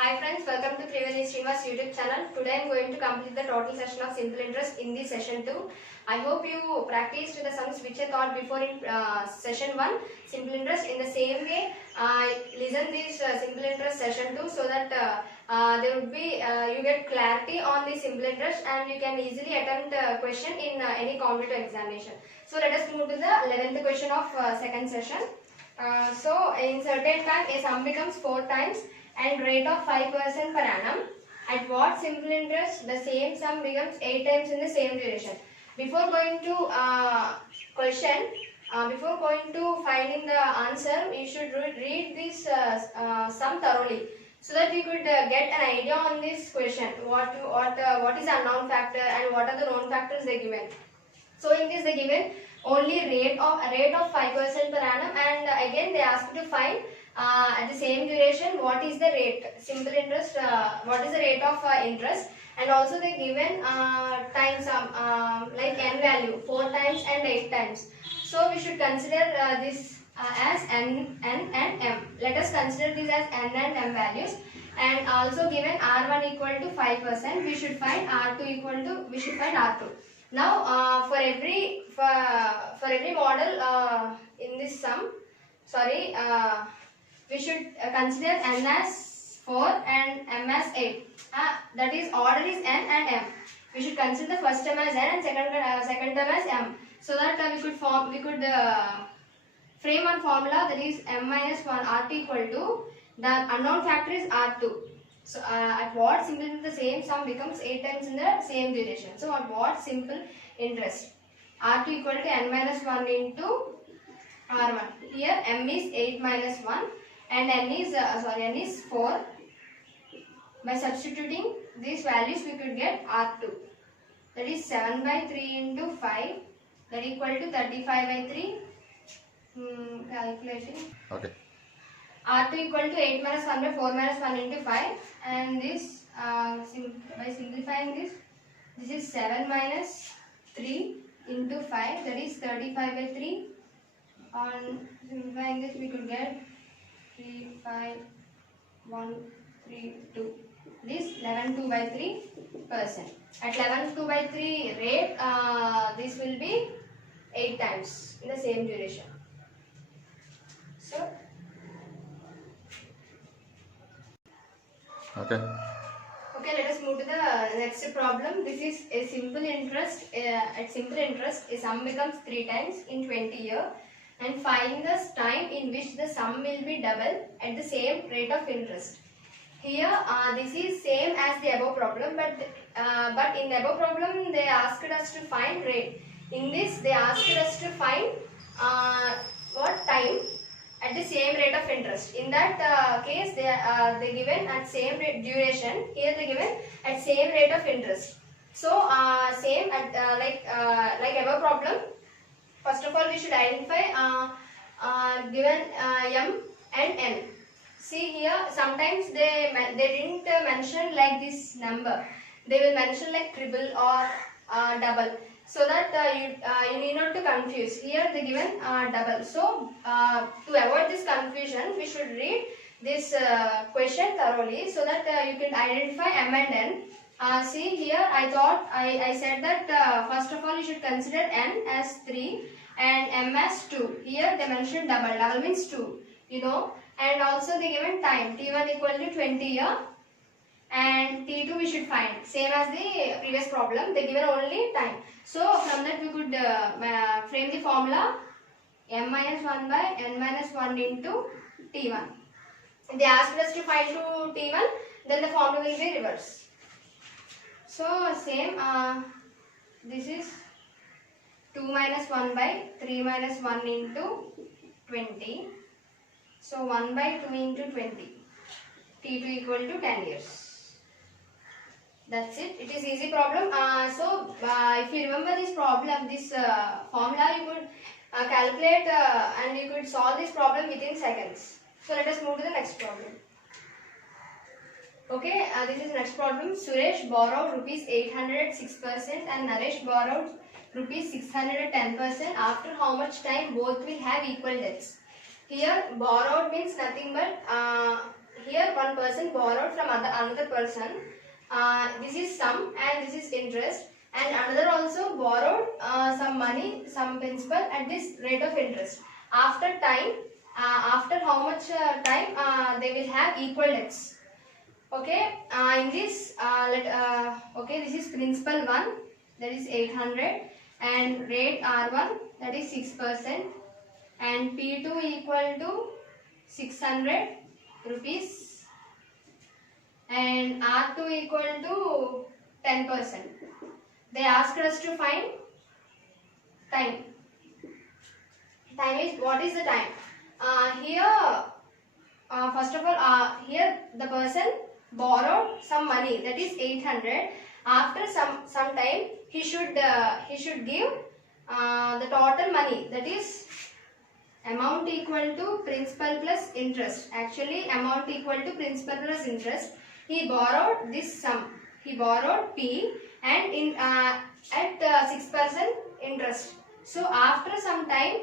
Hi friends, welcome to Triveni Srinivas YouTube channel. Today I am going to complete the total session of simple interest in this session 2. I hope you practiced the sums which I taught before in session 1, simple interest. In the same way, listen this simple interest session 2 so that there would be you get clarity on the simple interest and you can easily attempt question in any competitive examination. So let us move to the 11th question of second session. So in certain time a sum becomes 4 times and rate of 5% per annum. At what simple interest the same sum becomes 8 times in the same duration? Before going to question, before going to finding the answer, you should read this sum thoroughly so that you could get an idea on this question. What is unknown factor and what are the known factors they given. So in this they given only rate of 5% per annum, and again they asked to find at the same duration what is the rate simple interest, what is the rate of interest, and also they given time sum like n value 4 times and 8 times. So we should consider this as n and m. Let us consider this as n and m values, and also given r1 equal to 5%, we should find r2 equal to, we should find r2. Now for every model in this sum, sorry, we should consider n as 4 and m as 8. That is order is n and m. We should consider the first term as n and second term as m, so that we could frame one formula, that is m minus 1 r2 equal to the unknown factor is r2. So at what simple interest the same sum becomes 8 times in the same duration. So at what simple interest r2 equal to n minus 1 into r1. Here m is 8 minus 1 and n is 4. By substituting these values we could get r2. That is 7 by 3 into 5, that equal to 35 by 3. Calculating. Okay. R2 equal to 8 minus 1 by 4 minus 1 into 5, and this by simplifying this is 7 minus 3 into 5, that is 35 by 3. On simplifying this we could get 3, 5, 1, 3, 2. This 11 2 by 3%. At 11 2 by 3 rate, this will be 8 times in the same duration. So Okay. Okay, let us move to the next problem. This is a simple interest. At simple interest, a sum becomes 3 times in 20 years, and find the time in which the sum will be double at the same rate of interest. Here, this is same as the above problem, but in the above problem they asked us to find rate. In this, they asked us to find what time at the same rate of interest. In that case, they given at same rate duration. Here they given at same rate of interest. So same at like above problem. First of all, we should identify given m and n. See here, sometimes they didn't mention like this number. They will mention like triple or double, so that you need not to confuse. Here they given double. So to avoid this confusion, we should read this question thoroughly so that you can identify m and n. See here, I said that first of all you should consider n as 3 and m as 2. Here they mentioned double. Double means 2, you know. And also they given time, t1 equal to 20 year, and t2 we should find, same as the previous problem. They given only time. So from that we could frame the formula m minus 1 by n minus 1 into t1. They asked us to find to t1, then the formula will be reversed. So same, this is 2 minus 1 by 3 minus 1 into 20. So 1 by 2 into 20. T2 equal to 10 years. That's it. It is easy problem. So if you remember this problem, this formula, you could calculate and you could solve this problem within seconds. So let us move to the next problem. Okay, this is the next problem. Suresh borrowed rupees 800 at 6% and Naresh borrowed rupees 600 at 10%. After how much time both will have equal debts? Here borrowed means nothing but here one person borrowed from another person. This is sum and this is interest, and another also borrowed some money, some principal at this rate of interest. After time, after how much time they will have equal debts. Okay, in this okay, this is principal 1, that is 800, and rate R1, that is 6%, and P2 equal to 600 rupees, and R2 equal to 10%. They asked us to find time. Time is, what is the time? Here first of all, here the person borrowed some money, that is 800. After some time he should give the total money, that is amount equal to principal plus interest. Actually amount equal to principal plus interest. He borrowed this sum. He borrowed P, and in at 6% interest. So after some time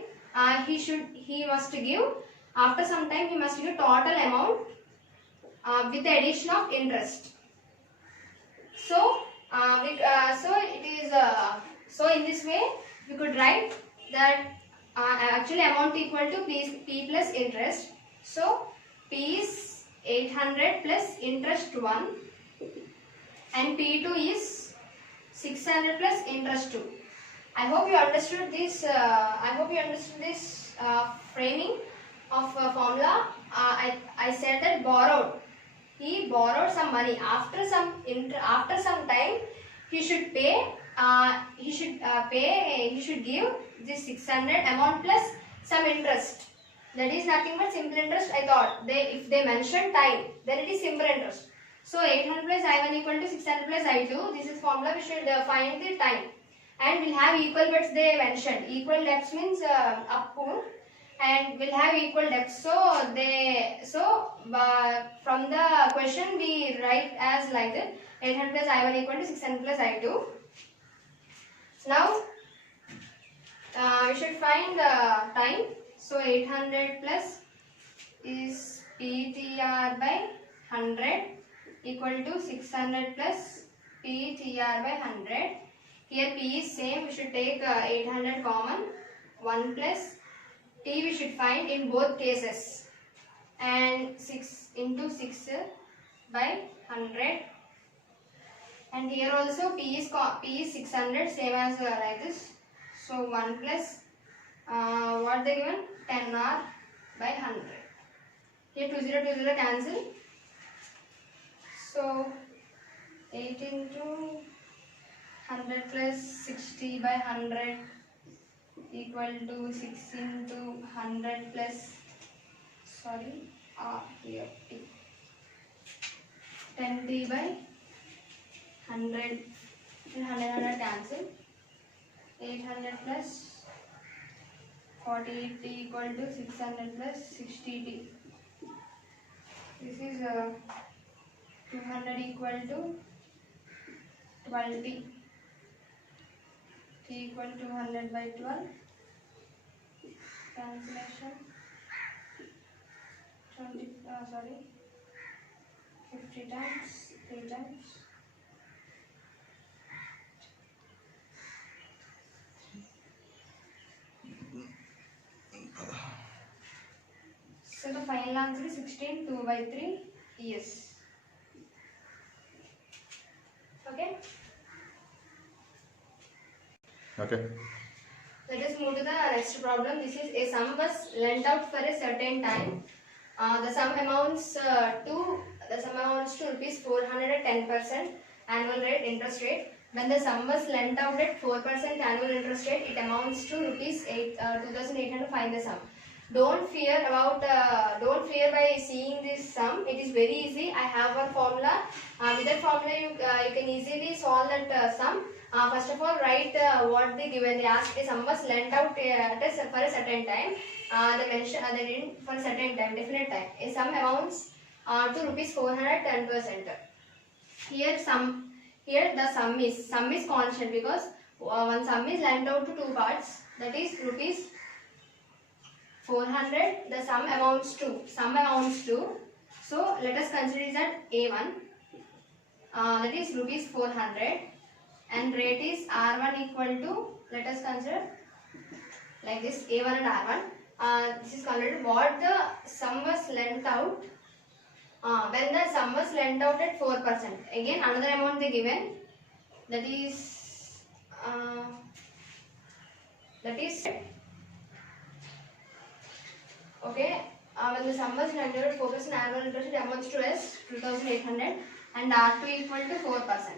he must give, after some time he must give total amount with the addition of interest. So so in this way we could write that actually amount equal to P plus interest. So P is 800 plus interest 1, and P2 is 600 plus interest 2. I hope you understood this. Framing of formula. I said that borrowed. He borrowed some money. After some time, he should pay. He should give this 600 amount plus some interest. That is nothing but simple interest. I thought if they mention time, then it is simple interest. So 800 plus I1 equal to 600 plus I2. This is formula. We should find the time. And we'll have equal debts they mentioned. Equal debts means up to, and we'll have equal debts. So from the question we write as like that: 800 plus I1 equal to 600 plus I2. Now we should find the time. So 800 plus is PTR by 100 equal to 600 plus PTR by 100. Here P is same, we should take 800 common, 1 plus T we should find in both cases, and 6 into 6 by 100, and here also P is 600, same as like this. So 1 plus what they given, 10R by 100. Here 20 cancel. So 8 into 100 plus 60 by 100 equal to 6 into 100 plus, sorry, here T. 10T by 100, and 100 cancel. 800 plus 48T equal to 600 plus 60T. This is 200 equal to 12T. T equal to 100 by 12. Cancellation. 50 times, 3 times. So the final answer is 16, 2 by 3, yes. Okay? Okay. Let us move to the next problem. This is a sum was lent out for a certain time. The sum amounts to rupees 400 at 10% annual rate interest rate. When the sum was lent out at 4% annual interest rate, it amounts to rupees 2,800. Find the sum. Don't fear by seeing this sum. It is very easy. I have one formula. With that formula, you can easily solve that sum. First of all, write what they given. They asked a sum was lent out for a certain time. They mention they didn't for a certain time, definite time. A sum amounts to rupees 400 10%. Here the sum is constant because one sum is lent out to two parts. That is rupees 400. The sum amounts to. So let us consider is at A1. That is rupees 400, and rate is R1 equal to. Let us consider like this, A1 and R1. This is called what the sum was lent out. When the sum was lent out at 4%. Again another amount they given, that is okay. When the sum was lent out at 4%, annual interest it amounts to as 2800 and R2 equal to 4%.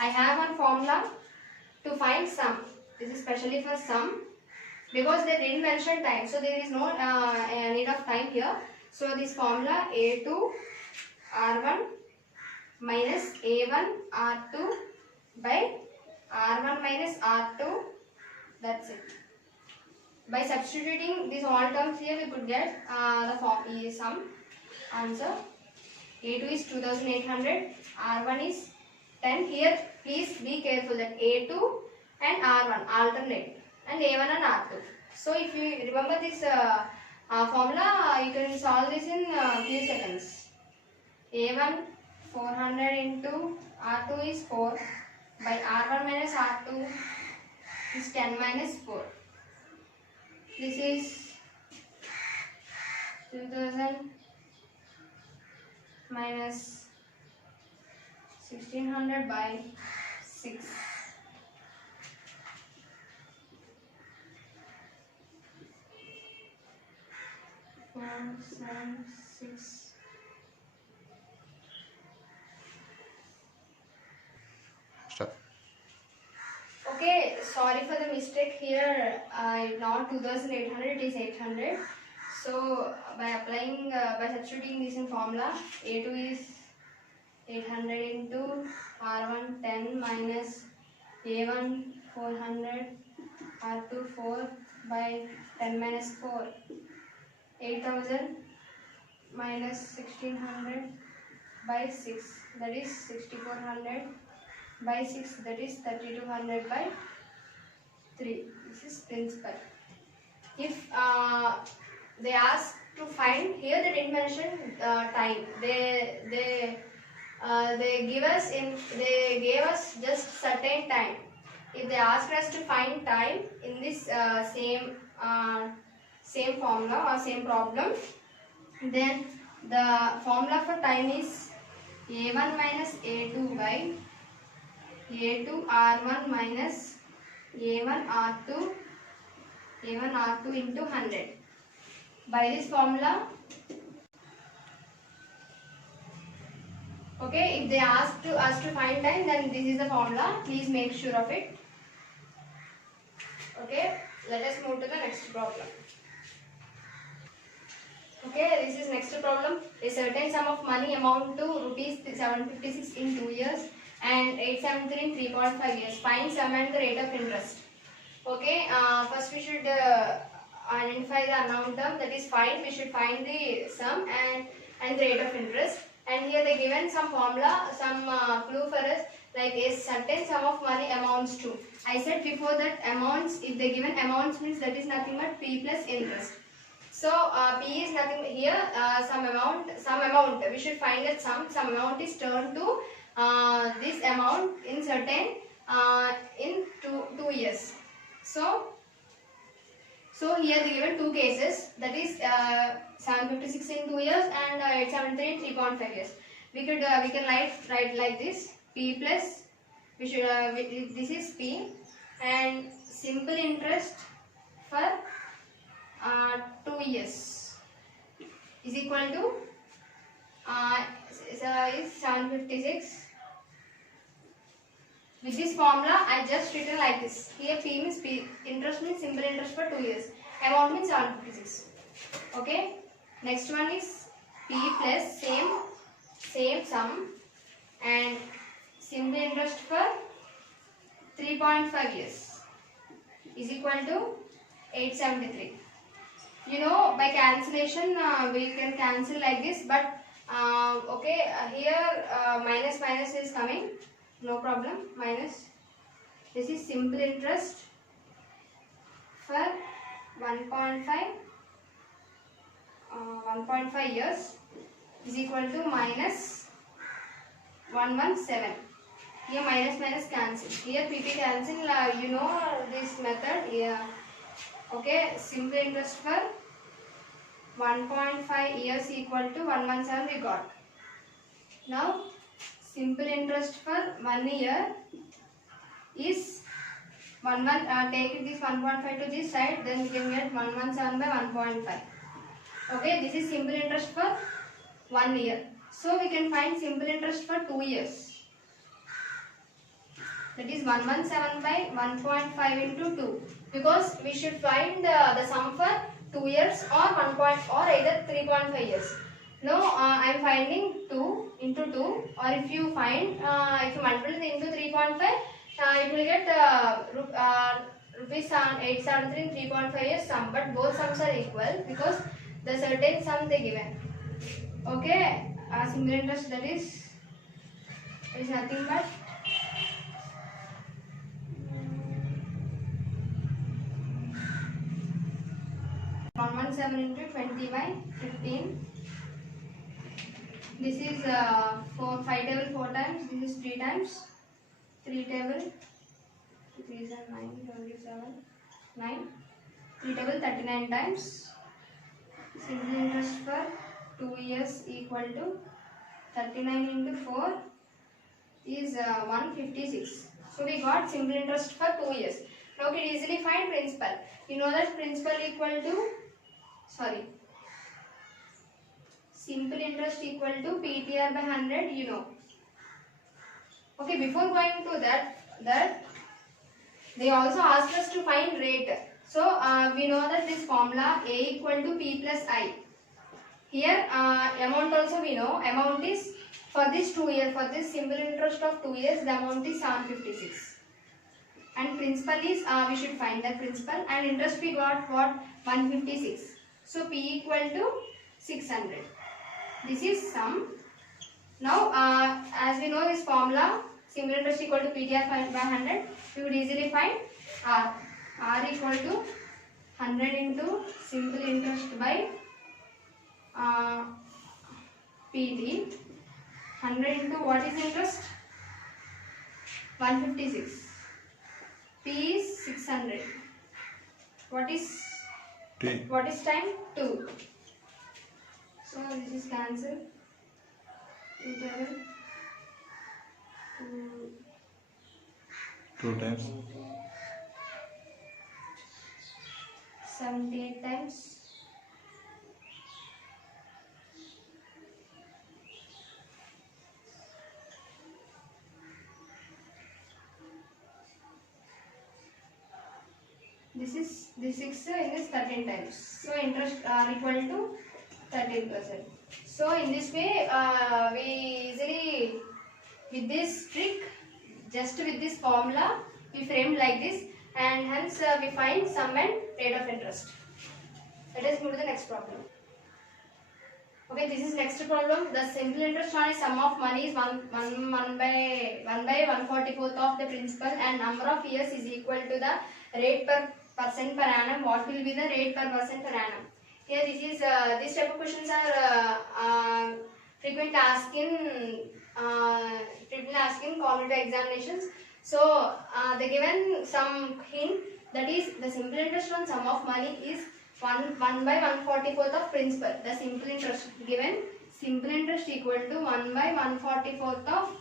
I have one formula to find sum. This is specially for sum because they didn't mention time, so there is no need of time here. So this formula A2 R1 minus A1 R2 by R1 minus R2, that's it. By substituting these all terms here, we could get the sum answer. A2 is 2800, R1 is 10. Here please be careful that A2 and R1 alternate, and A1 and R2. So if you remember this formula, you can solve this in few seconds. A1 400 into R2 is 4 by R1 minus R2 is 10 minus 4. This is 2000 minus 1600 by 6. Stop. Okay, sorry for the mistake here. Not 2800, it is 800. So by applying, by substituting this in formula, A2 is 800 into R1 10 minus A1 400 R2 4 by 10 minus 4, 8000 minus 1600 by 6, that is 6400 by 6, that is 3200 by 3. This is principal. If they ask to find, here they didn't mention time. They gave us just certain time. If they asked us to find time in this same formula or same problem, then the formula for time is A1 minus A2 by A2 R1 minus A1 R2 into 100. By this formula, okay, if they ask us to find time, then this is the formula. Please make sure of it. Okay, let us move to the next problem. Okay, this is next problem. A certain sum of money amount to rupees 756 in 2 years and 873 in 3.5 years. Find sum and the rate of interest. Okay, first we should identify the unknown term, that is find. We should find the sum and the rate of interest. And here they given some formula, some clue for us, like a certain sum of money amounts to. I said before that amounts, if they given amounts means that is nothing but P plus interest. So P is nothing here, some amount. We should find that some amount is turned to this amount in certain in 2 years. So here they given two cases, that is 756 in 2 years and 873 in 3.5 years. We can write like this: P plus, we should this is P, and simple interest for 2 years is equal to is 756. With this formula, I just written like this. Here P means P, interest means simple interest for 2 years. Amount means 756. Okay. Next one is P plus same sum and simple interest for 3.5 years is equal to 873. You know, by cancellation we can cancel like this, but okay, here minus is coming. No problem, minus. This is simple interest for 1.5 1.5 years is equal to minus 117. Here minus minus cancel. Here PP cancel. You know this method. Yeah. Okay. Simple interest for 1.5 years equal to 117 we got. Now simple interest for 1 year is take this 1.5 to this side, then we can get 117 by 1.5. Okay, this is simple interest for 1 year. So we can find simple interest for 2 years. That is 117 by 1.5 into 2. Because we should find the sum for 2 years or or either 3.5 years. Now I am finding 2 into 2, or if you find if you multiply it into 3.5, it will get rupees 873 in 3.5 years sum, but both sums are equal because the certain sum they given. Okay, simple interest, that is nothing but 117 into 20 by 15. This is 5 table 4 times. This is 3 times. 3 table 3 is 9, 27, 9. 3 table 39 times. Simple interest for 2 years equal to 39 into 4 is 156. So we got simple interest for 2 years. Now we can easily find principal. You know that principal equal to simple interest equal to PTR by 100, you know. Okay, before going to that they also asked us to find rate. So we know that this formula A equal to P plus I. Here amount also we know. Amount is for this 2 years, for this simple interest of 2 years, the amount is 756. And principal is we should find that principal, and interest we got what, 156. So P equal to 600. This is sum. Now as we know this formula, simple interest equal to PTR by 100, we would easily find R. R equal to 100 into simple interest by PT. 100 into what is interest? 156. P is 600. What is T. What is time? 2. So this is cancelled. 2 table 2 times 78 times. This 6 is 13 times. So interest are equal to 13%. So in this way we easily, with this trick, just with this formula we framed like this, and hence we find sum and rate of interest. Let us move to the next problem. Okay, this is next problem. The simple interest on a sum of money is 1 by 1/144th of the principal, and number of years is equal to the rate per percent per annum. What will be the rate per percent per annum? Here this is these type of questions are frequent asking competitive examinations. So they given some hint, that is the simple interest on sum of money is 1 by 1/144th of principal. The simple interest given, simple interest equal to 1 by 1/144th of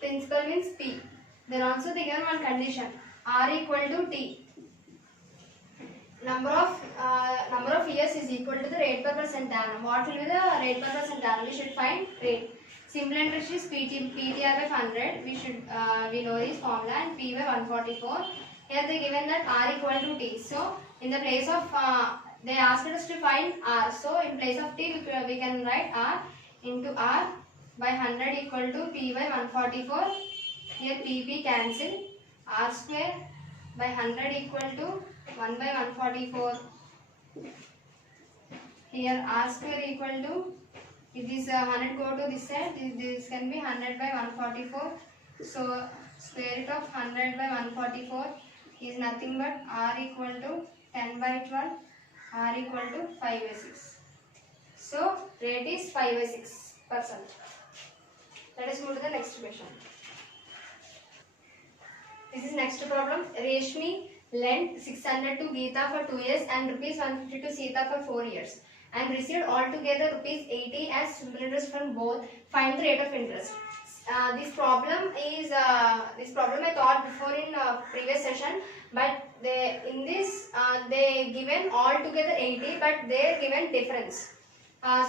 principal means P. Then also they given one condition, R equal to T. Number of years is equal to the rate per percent annum. What will be the rate per percent annum? We should find rate. Simple interest is PTR by 100. We know this formula, and P by 144. Here they given that R equal to T. So in the place of they asked us to find R. So in place of T we can write R into R by 100 equal to P by 144. Here PP cancel. R square by 100 equal to 1 by 144. Here R square equal to, if this 100 go to this side, this can be 100 by 144. So square root of 100 by 144 is nothing but R equal to 10 by 12, R equal to 5 by 6. rate is 5/6%. Let us move to the next question. This is next problem. Reshmi lent 600 to Geeta for 2 years and rupees 150 to Sita for 4 years and received altogether rupees 80 as simple interest from both. Find the rate of interest. This problem I thought before in previous session, but they given altogether 80, but they given difference.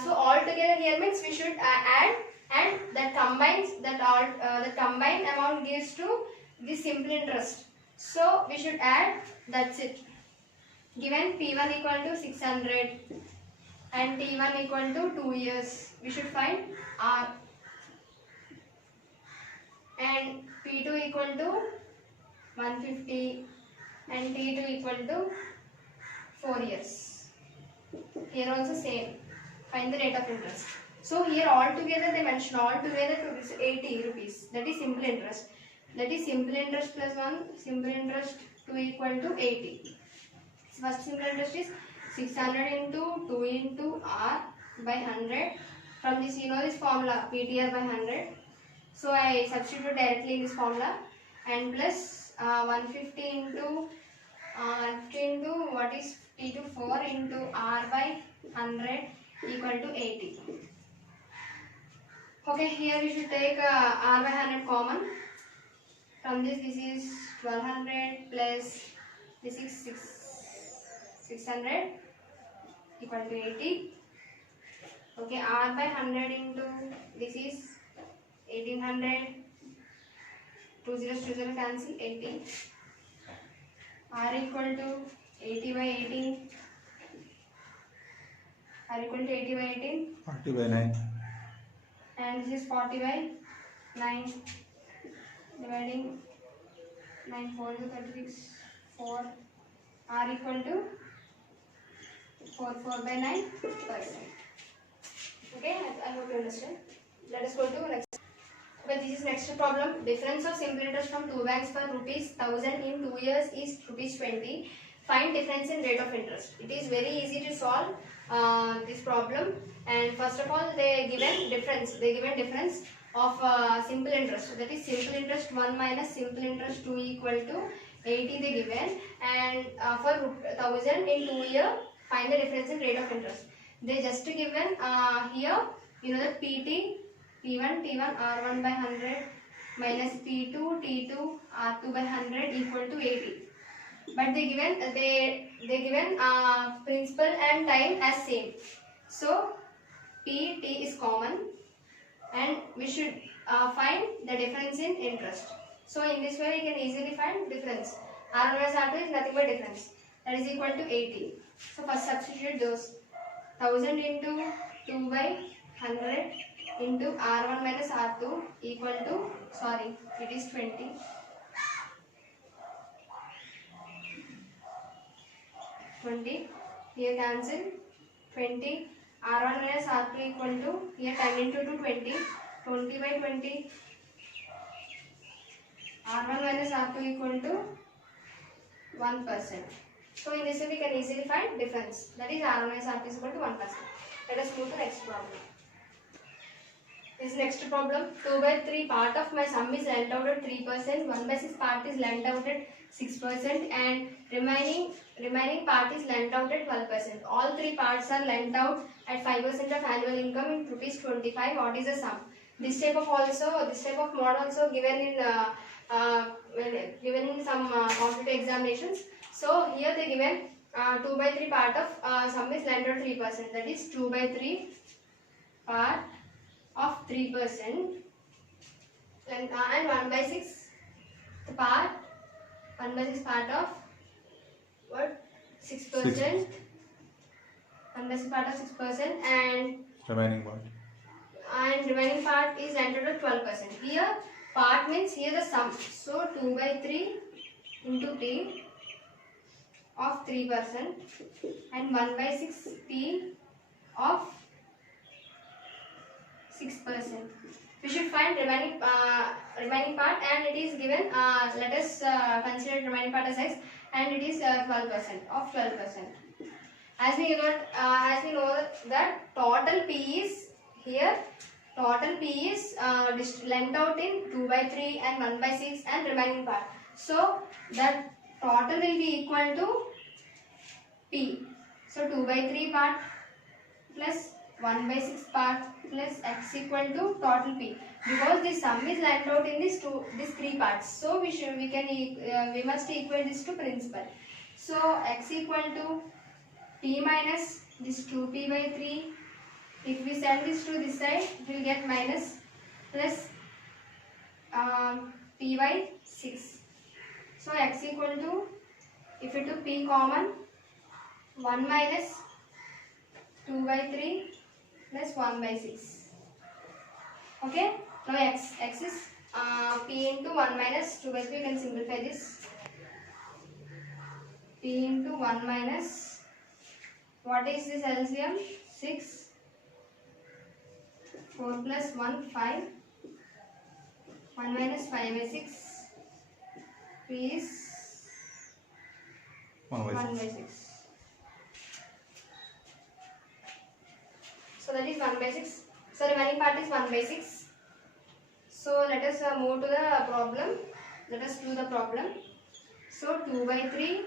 So altogether here means we should add, and that combined amount gives to the simple interest. So we should add. That's it. Given P1 equal to 600 and T1 equal to 2 years, we should find R, and P2 equal to 150 and T2 equal to 4 years. Here also same. Find the rate of interest. So here altogether they mention altogether to 80 rupees. That is simple interest. That is simple interest plus 1, simple interest 2 equal to 80. First simple interest is 600 into 2 into R by 100. From this you know this formula PTR by 100. So I substitute directly in this formula, and plus 150 into what is P2 4 into R by 100 equal to 80. Okay, here we should take R by 100 common. From this is 1200 plus this is 600 equal to 80. Okay, R by 100 into this is 1800. 2 zeros cancel, 80. R equal to 80 by 18. R equal to 80 by 18. 40 by 9. And this is 40 by 9. Dividing 9 4 is 36. 4. R equal to 4 by 9%. Okay, I hope you understand. Let us go to next. Okay, this is next problem. Difference of simple interest from two banks for rupees 1000 in 2 years is rupees 20. Find difference in rate of interest. It is very easy to solve this problem. And first of all, they given difference. They given difference of simple interest. That is simple interest 1 minus simple interest 2 equal to 80. They given, and for 1000 in 2 years, find the difference in rate of interest. They just given here. You know that PT. P1 T1 R1 by 100 minus P2 T2 R2 by 100 equal to 80. But they given principal and time as same. So P T is common, and we should find the difference in interest. So in this way we can easily find difference. R1 minus R2 is nothing but difference. That is equal to 80. So first substitute those. 1000 into 2 by 100 into R1 minus R2 equal to, it is 20. 20. Here cancel. 20. R1 minus R2 equal to, here 10 into 2 20. 20 by 20. R1 minus R2 equal to 1%. So in this way we can easily find difference. That is R1 minus R2 is equal to 1%. Let us move to next problem. This next problem. 2 by 3 part of my sum is lent out at 3%. 1 by 6 part is lent out at 6%, and remaining part is lent out at 12%. All three parts are lent out at 5% of annual income in rupees 25. What is the sum? This type of mod also given in some competitive examinations. So here they given 2 by 3 part of sum is lent out 3%. That is 2 by 3 part of 3%, and 1 by 6 part. 1 by 6 part of what? 6%. 1 by 6 part of 6%, and remaining part. And remaining part is lent out at 12%. Here part means here the sum. So 2 by 3 into T of 3% and 1 by 6 P of 6%. We should find remaining part, and it is given. Let us consider remaining part as x, and it is 12% of 12%. as we know that total P is here. Total P is length out in 2 by 3 and 1 by 6 and remaining part. So that total will be equal to P. So 2 by 3 part plus 1 by 6 part plus x equal to total P. Because the sum is length out in these three parts. So we must equate this to principal. So x equal to P minus this 2P by 3. If we send this to this side, we will get minus plus P by 6. So x equal to, if you took P common, 1 minus 2 by 3 plus 1 by 6. Okay? Now x is P into 1 minus 2 by 3. You can simplify this. P into 1 minus, what is this LCM? 6. 4 plus 1, 5. 1 minus 5 by 6 is 1 by 6. So that is 1 by 6. So remaining part is 1 by 6. So let us move to the problem. Let us do the problem. So 2 by 3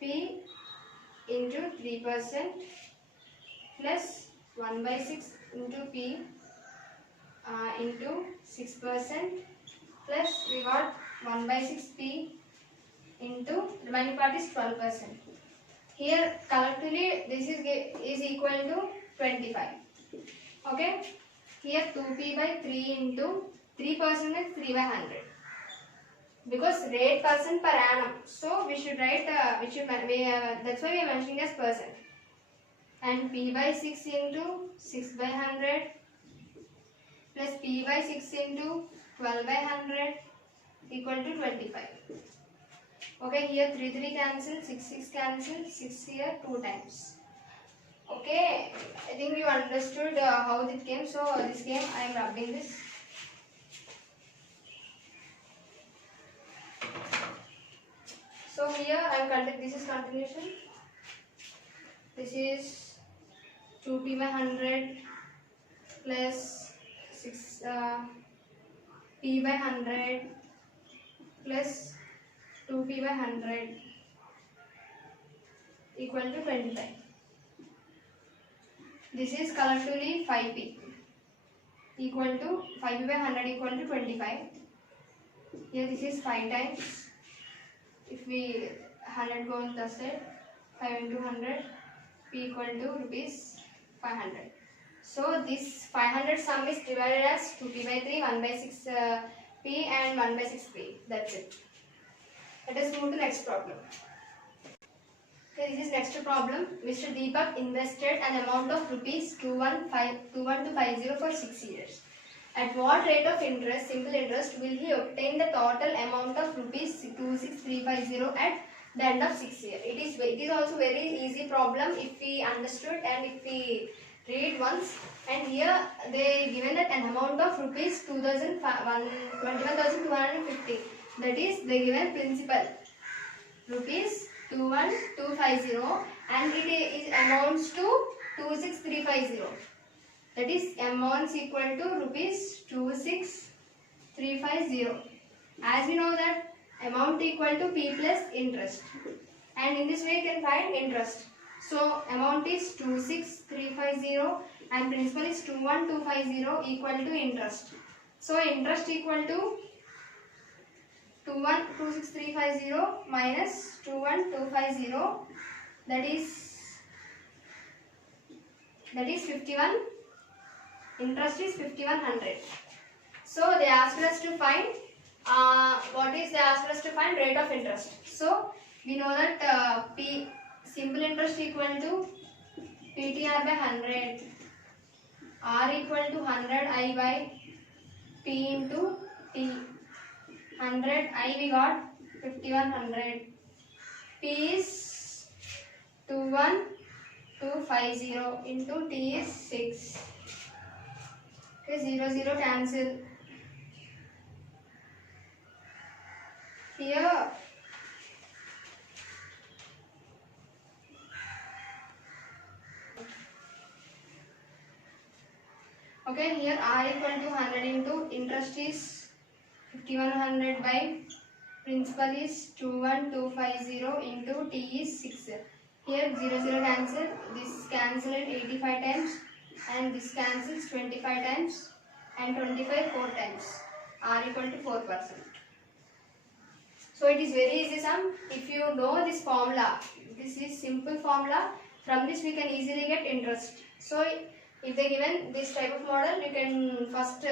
P into 3% plus 1 by 6 into P into 6% plus we got 1 by 6 P into remaining part is 12%. Here collectively this is equal to 25. Okay. Here 2P by 3 into 3% is 3 by 100. Because rate percent per annum. So we should write that's why we are mentioning as percent. And P by 6 into 6 by 100 plus P by 6 into 12 by 100 equal to 25. Okay, here 3 cancel, 6 cancel, 6 here 2 times. Okay, I think you understood how it came. So this came, I am rubbing this. So here I am this is continuation. This is 2P by 100 plus 6 P by 100 plus 2P by 100 equal to 25. This is collectively 5P equal to 5P by 100 equal to 25. Here this is 5 times. If we 100 go on the side, 5 into 100 P equal to rupees 500. So this 500 sum is divided as 2P by 3, 1 by 6 P and 1 by 6 P. That's it. Let us move to next problem. Okay, this is next problem. Mr. Deepak invested an amount of rupees 21250 for 6 years. At what rate of interest, simple interest, will he obtain the total amount of rupees 26350 at the end of 6 years? It is also very easy problem if we understood and if we read once. And here they given that an amount of rupees 21,250. That is they given principal rupees 21250 and it amounts to 26350. That is amounts equal to rupees 26350. As we know that amount equal to P plus interest, and in this way you can find interest. So amount is 26350 and principal is 21250 equal to interest. So interest equal to 26350 minus 21250, that is 51. Interest is 5100. So they asked us to find they asked us to find rate of interest. So we know that P simple interest equal to PTR by 100, R equal to 100 I by P into T. 100 I we got 5100. P is 21250 into T is 6. Okay, 0 cancel. Here Okay, here R equal to 100 into interest is 5100 by principal is 21250 into T is 6. Here 0 cancel, this cancel at 85 times and this cancels 25 times and 25 4 times. R equal to 4%. So it is very easy sum. If you know this formula, this is simple formula. From this we can easily get interest. So if they given this type of model, you can first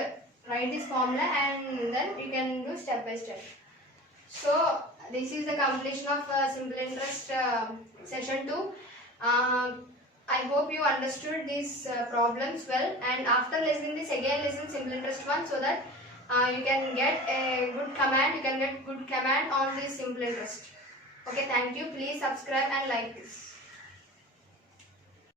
write this formula and then you can do step by step. So this is the completion of simple interest session 2. I hope you understood these problems well, and after listening this again listen simple interest 1 so that you can get a good command, on this simple interest. Okay, thank you. Please subscribe and like this.